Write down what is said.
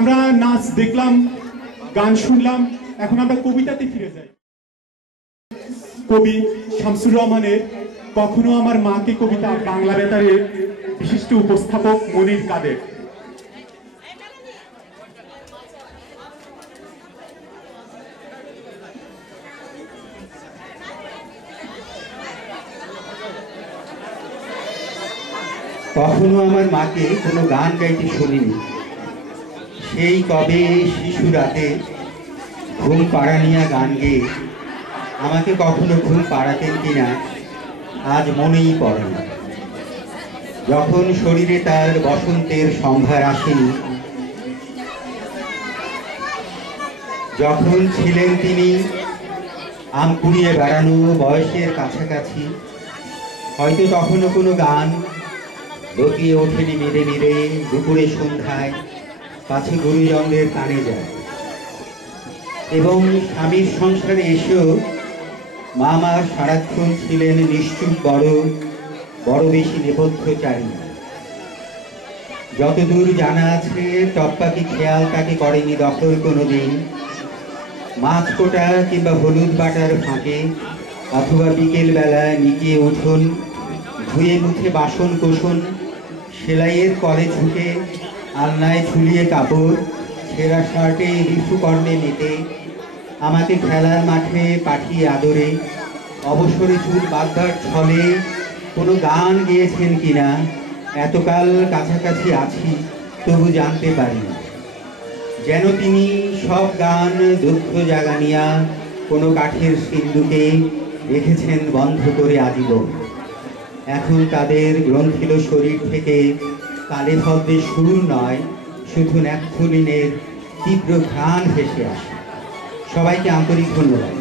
আমরা নাচ দেখলাম, গান শুনলাম, এখন আমরা কবিতাতে ফিরে যাই। কবি শামসুর রহমানের কখনো আমার মাকে কবিতা বাংলা বেতারের বিশিষ্ট উপস্থাপক মনির কাদের। কখনো আমার মাকে কোনো গান গাইতে শুনিনি। সেই কবে শিশু রাতে ঘুম পাড়ানিয়া গান গেয়ে আমাকে কখনো ঘুম পাড়াতেন কিনা আজ মনেই পড়ে না। যখন শরীরে তার বসন্তের সম্ভার আসেনি, যখন ছিলেন তিনি আম কুড়িয়ে বেড়ানো বয়সের কাছাকাছি, হয়তো তখনও কোনো গান লতিয়ে ওঠেনি মেরে মেরে দুপুরে সন্ধ্যায় পাছে গুরুজনদের কানে যায়। এবং স্বামীর সংসারে এসেও মা সারাক্ষণ ছিলেন নিশ্চুপ, বড় বেশি নেপথ্যচারী। যতদূর জানা আছে টপ্পাকি খেয়াল তাকে করেনি দখল কোনোদিন। মাছ কোটা কিংবা হলুদ বাটার ফাঁকে অথবা বিকেল বেলায় নিকিয়ে উঠুন, ধুয়ে মুছে বাসন কোষণ, সেলাইয়ের কলে ঝুঁকে আলনায় ঝুলিয়ে কাপড়, ছেঁড়া শার্টে ঋতুকর্ণে মেতে আমাকে খেলার মাঠে পাঠিয়ে আদরে অবসরে চুল বাঁধবার ছলে কোনো গান গেয়েছেন কিনা এতকাল কাছাকাছি আছি তবু জানতে পারি। যেন তিনি সব গান দুঃখ জাগানিয়া কোনো কাঠের সিন্ধুকে রেখেছেন বন্ধ করে আজীবন। এখন তাদের গ্রন্থিল শরীর থেকে কালে ভদ্রে সুর নয়, শুধু ন্যাপথলিনের তীব্র ঘ্রাণ ভেসে আসে। সবাইকে আন্তরিক ধন্যবাদ।